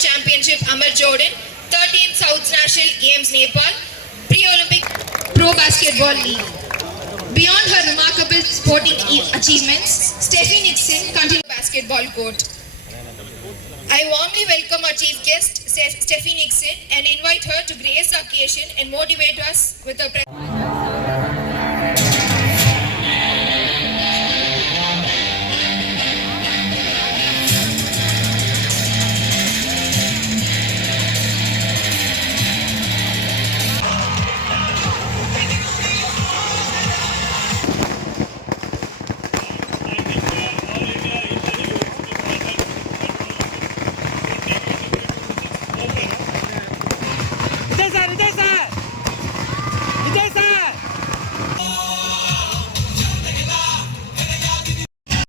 Championship Amar Jordan, 13th South National Games Nepal, Pre-Olympic Pro Basketball League. Beyond her remarkable sporting achievements, Steffi Nixon continued basketball court. I warmly welcome our chief guest, Steffi Nixon, and invite her to grace the occasion and motivate us with her presence.